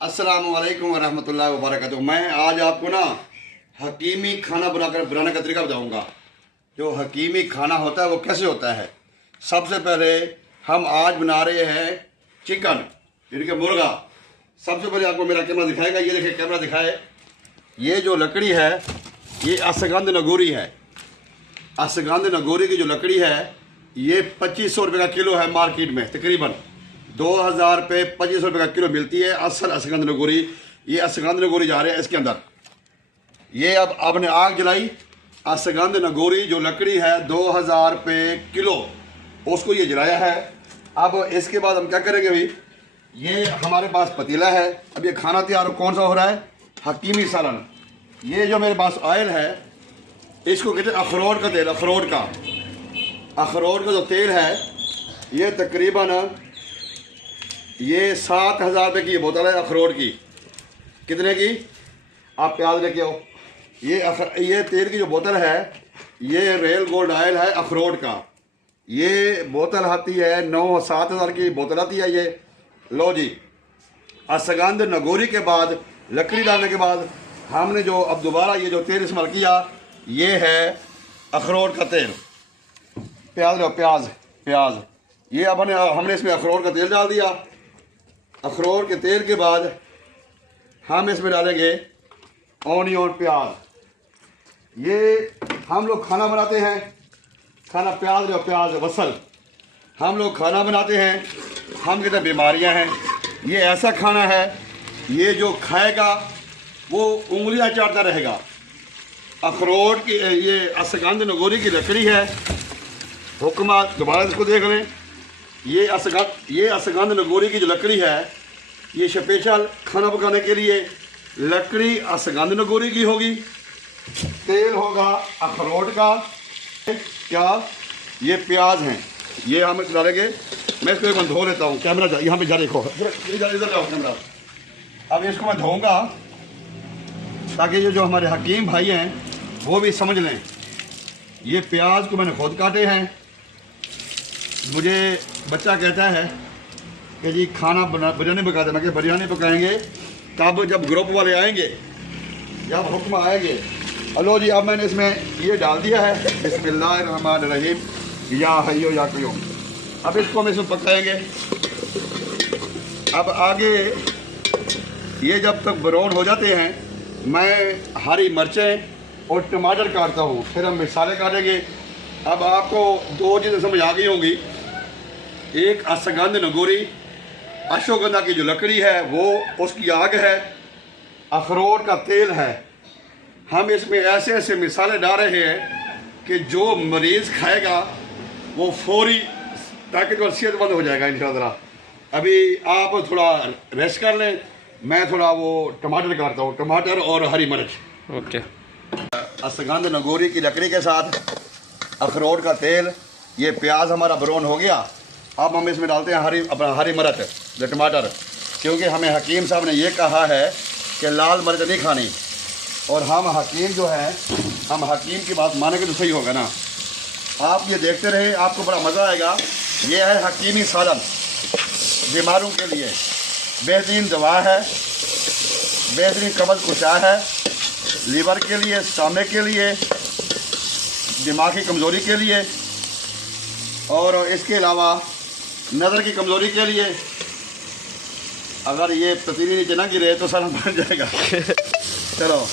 अस्सलामुअलैकुम वरहमतुल्लाहि वबरकातुहू। मैं आज आपको ना हकीमी खाना बनाने का तरीका बताऊंगा। जो हकीमी खाना होता है वो कैसे होता है। सबसे पहले हम आज बना रहे हैं चिकन, यानी कि मुर्गा। सबसे पहले आपको मेरा कैमरा दिखाएगा, ये देखिए कैमरा दिखाए। ये जो लकड़ी है ये असगंध नगोरी है। असगंध नगोरी की जो लकड़ी है ये 2500 रुपये का किलो है। मार्केट में तकरीबन 2000 रुपये 2500 रुपये का किलो मिलती है असल असगंध नगोरी। ये असगंध नगोरी जा रहे हैं इसके अंदर। ये अब आपने आग जलाई, असगंध नगोरी जो लकड़ी है 2000 रुपये किलो, उसको ये जलाया है। अब इसके बाद हम क्या करेंगे भाई, ये हमारे पास पतीला है। अब ये खाना तैयार कौन सा हो रहा है, हकीमी सालन। ये जो मेरे पास ऑयल है इसको कहते हैं अखरोट का तेल। अखरोट का जो तेल है ये तकरीबन ये 7000 रुपये की ये बोतल है अखरोट की। कितने की, आप प्याज लेके आओ। ये तेल की जो बोतल है ये रियल गोल्ड ऑयल है अखरोट का। ये बोतल आती है 7,000 की बोतल आती है ये। लो जी, असगंध नगोरी के बाद लकड़ी डालने के बाद हमने जो अब दोबारा ये जो तेल इस्तेमाल किया ये है अखरोट का तेल। प्याज लो, प्याज ये अब हमने इसमें अखरोट का तेल डाल दिया। अखरोट के तेल के बाद हम इसमें डालेंगे ऑनियन, प्याज। ये हम लोग खाना बनाते हैं, खाना प्याज वसल हम लोग खाना बनाते हैं। हम कहते हैं बीमारियां हैं। ये ऐसा खाना है ये जो खाएगा वो उंगलियां चाटता रहेगा। अखरोट की ये असगंध नगोरी की लकड़ी है। हुक्मा दोबारा इसको देख लें। ये असगंध नगोरी की जो लकड़ी है ये स्पेशल खाना पकाने के लिए लकड़ी असगंध नगोरी की होगी। तेल होगा अखरोट का। क्या ये प्याज हैं, ये हम डालेंगे। मैं इसको एक बार धो लेता हूँ। कैमरा यहाँ पे जा, देखो इधर जाओ कैमरा। अब इसको मैं धोऊंगा ताकि ये जो हमारे हकीम भाई हैं वो भी समझ लें। ये प्याज को मैंने खुद काटे हैं। मुझे बच्चा कहता है कि जी खाना बिरयानी पका देना, कि बिरयानी पकाएंगे तब जब ग्रुप वाले आएंगे, जब हुक्म आएंगे। हेलो जी, अब मैंने इसमें ये डाल दिया है बिस्मिल्लाहिर्रहमानिर्रहीम, या हय्यो या क़य्यूम। अब इसको हम इसमें पकाएंगे। अब आगे ये जब तक ब्राउन हो जाते हैं मैं हरी मिर्चें और टमाटर काटता हूँ, फिर हम मसाले काटेंगे। अब आपको दो चीज़ें समझ आ गई होंगी। एक असगंध नगोरी अश्वगंधा की जो लकड़ी है वो उसकी आग है, अखरोट का तेल है। हम इसमें ऐसे ऐसे मिसाले डाल रहे हैं कि जो मरीज़ खाएगा वो फौरी ताकतवर सेहतमंद हो जाएगा इंशाअल्लाह। अभी आप थोड़ा रेस्ट कर लें, मैं थोड़ा वो टमाटर काटता हूँ, टमाटर और हरी मिर्च। ओके। असगंध नगोरी की लकड़ी के साथ अखरोट का तेल, ये प्याज हमारा ब्राउन हो गया। अब हम इसमें डालते हैं हरी मिर्च, टमाटर, क्योंकि हमें हकीम साहब ने ये कहा है कि लाल मिर्च नहीं खानी। और हम हकीम जो हैं, हम हकीम की बात मानेंगे तो सही होगा ना। आप ये देखते रहे, आपको बड़ा मज़ा आएगा। ये है हकीमी सालन, बीमारों के लिए बेहतरीन दवा है, बेहतरीन कब्ज़ कुशा है, लीवर के लिए, स्टमक के लिए, दिमागी कमज़ोरी के लिए, और इसके अलावा नज़र की कमज़ोरी के लिए। अगर ये पतीली नीचे ना गिरे तो सालन बन जाएगा। चलो,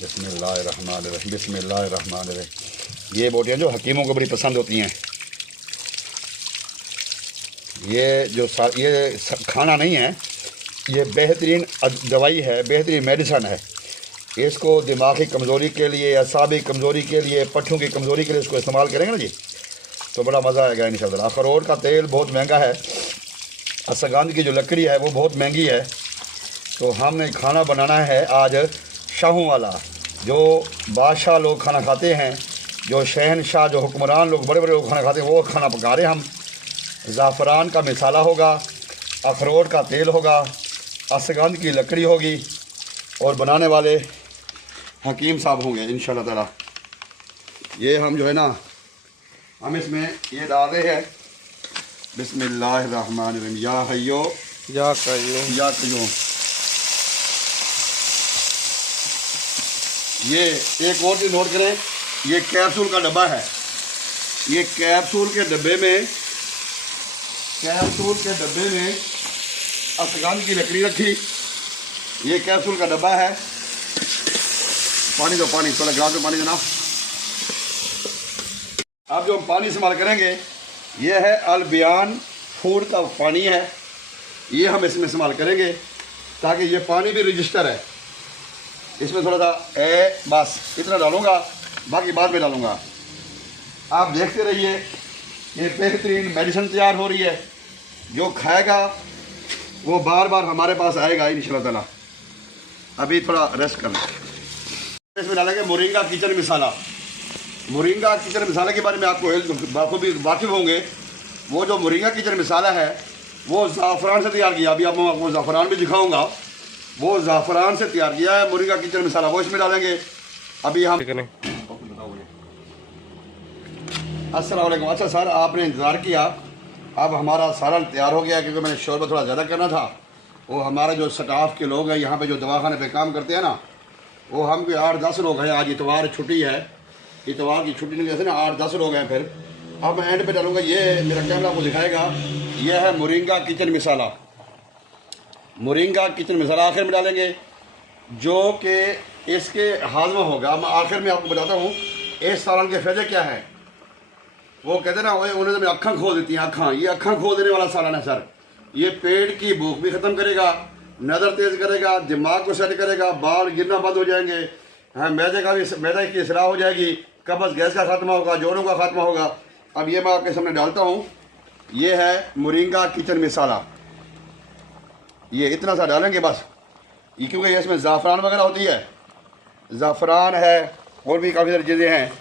बिस्मिल्लाहिर्रहमानिर्रहीम। ये बोटियाँ जो हकीमों को बड़ी पसंद होती हैं। ये खाना नहीं है, ये बेहतरीन दवाई है, बेहतरीन मेडिसन है। इसको दिमागी कमज़ोरी के लिए, असाबी कमज़ोरी के लिए, पट्ठों की कमज़ोरी के लिए इसको इस्तेमाल करेंगे ना जी तो बड़ा मज़ा आएगा इंशाअल्लाह। अखरोट का तेल बहुत महंगा है, असगंध की जो लकड़ी है वो बहुत महंगी है। तो हमने खाना बनाना है आज शाहों वाला, जो बादशाह लोग खाना खाते हैं, जो शहनशाह, जो हुक्मरान लोग, बड़े बड़े लोग खाना खाते हैं, वो खाना पका रहे हैं हम। ज़ाफ़रान का मिसाला होगा, अखरोट का तेल होगा, असगंध की लकड़ी होगी, और बनाने वाले हकीम साहब होंगे इंशाअल्लाह ताला। ये हम जो है ना, हम इसमें ये डाल रहे हैं बिस्मिल्लाहिर्रहमानिर्रहीम। या हय्यो या कयूम। या कयूम। ये एक और चीज़ नोट करें, ये कैप्सूल का डब्बा है। ये कैप्सूल के डब्बे में अफगान की लकड़ी रखी। ये कैप्सूल का डब्बा है। पानी दो, पानी थोड़ा गिलास में पानी देना। अब जो हम पानी इस्तेमाल करेंगे ये है अल बयान फूड का पानी है। ये हम इसमें इस्तेमाल करेंगे ताकि ये पानी भी रजिस्टर है। इसमें थोड़ा सा बस इतना डालूंगा, बाकी बाद में डालूंगा। आप देखते रहिए, ये बेहतरीन मेडिसिन तैयार हो रही है। जो खाएगा वो बार बार हमारे पास आएगा इंशाल्लाह ताला। अभी थोड़ा रेस्ट करना। इसमें डालेंगे मोरिंगा किचन मसाला। मोरिंगा किचन मसाले के बारे में आपको भी वाकिफ़ होंगे। वो जो मोरिंगा किचन मसाला है वो ज़ाफ़रान से तैयार किया। अभी आप आपको ज़ाफ़रान भी दिखाऊंगा। वो ज़ाफ़रान से तैयार किया है मोरिंगा किचन मसाला, वो इसमें डालेंगे। अभी हम अस्सलाम वालेकुम। अच्छा सर, आपने इंतज़ार किया, अब हमारा सालन तैयार हो गया क्योंकि मैंने शोरबा थोड़ा ज़्यादा करना था। वो हमारे जो स्टाफ के लोग हैं यहाँ पे जो दवाखाने पे काम करते हैं ना, वो हम कोई 8-10 लोग हैं। आज इतवार छुट्टी है, इतवार की छुट्टी नहीं जैसे ना 8-10 लोग हैं। फिर अब मैं एंड पे डालूंगा। ये मेरा कैमरा आपको दिखाएगा। ये है मोरिंगा किचन मसाला। मोरिंगा किचन मसाला आखिर में डालेंगे जो कि इसके हाजमा होगा। मैं आखिर में आपको बताता हूँ इस सालन के फ़ायदे क्या है। वो कहते हैं ना, उन्हें तो अक्खां खोल देती हैं। अक्खां, ये अक्खां खोल देने वाला सालन है सर। ये पेट की भूख भी ख़त्म करेगा, नज़र तेज़ करेगा, दिमाग को सेट करेगा, बाल गिरना बंद हो जाएंगे, हाँ मैदे की इसराह हो जाएगी, कब्ज़ गैस का खात्मा होगा, जोड़ों का खात्मा होगा। अब ये मैं आपके सामने डालता हूँ। ये है मोरिंगा किचन मसाला। ये इतना सा डालेंगे बस, ये क्योंकि इसमें ज़ाफ़रान वगैरह होती है, ज़ाफ़रान है और भी काफ़ी सारी चीज़ें हैं।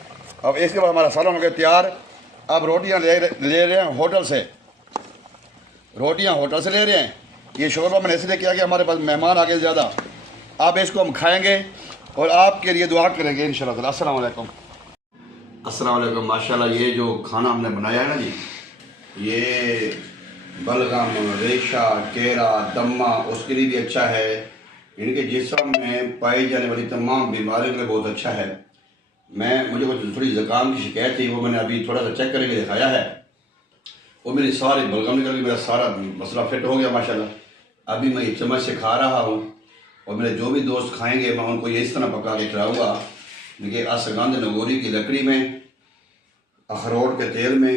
अब इसके बाद हमारा सालन हो गया तैयार। अब रोटियां ले रहे हैं होटल से। रोटियां होटल से ले रहे हैं। ये शोरबा मैंने इसलिए किया कि हमारे पास मेहमान आगे ज़्यादा। अब इसको हम खाएंगे और आपके लिए दुआ करेंगे इंशाल्लाह ताला। अस्सलाम वालेकुम। अस्सलाम वालेकुम। माशाल्लाह, ये जो खाना हमने बनाया है ना जी, ये बलगम, रेशा, केरा, दम्मा उसके लिए भी अच्छा है। इनके जिस्म में पाई जाने वाली तमाम बीमारियों के लिए बहुत अच्छा है। मुझे कुछ थोड़ी ज़ुकाम की शिकायत थी, वो मैंने अभी थोड़ा सा चेक करके दिखाया है। वो मेरी सारी बलगम निकल गई, मेरा सारा मसला फिट हो गया माशाल्लाह। अभी मैं ये चम्मच से खा रहा हूँ और मेरे जो भी दोस्त खाएंगे मैं उनको ये इस तरह पका के खिलाऊँगा। देखिए, असगंध नगोरी की लकड़ी में, अखरोट के तेल में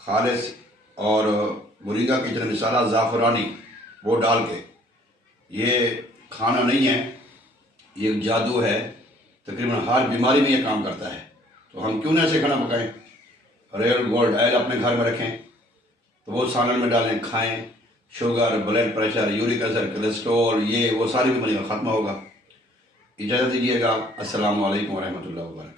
खालिस और मोरिंगा किचन मसाला ज़ाफ़रानी वो डाल के, ये खाना नहीं है, ये जादू है। तकरीबन हर बीमारी में ये काम करता है। तो हम क्यों ना ऐसे खाना पकाएं। रेड गोल्ड ऑयल अपने घर में रखें तो वो सालन में डालें, खाएं। Sugar, blood pressure, uric acid, cholesterol, ये वो सारी बीमारियों का ख़त्म होगा। इजाज़त दीजिएगा। अस्सलामु अलैकुम वरहमतुल्लाहि वबरकातुहू।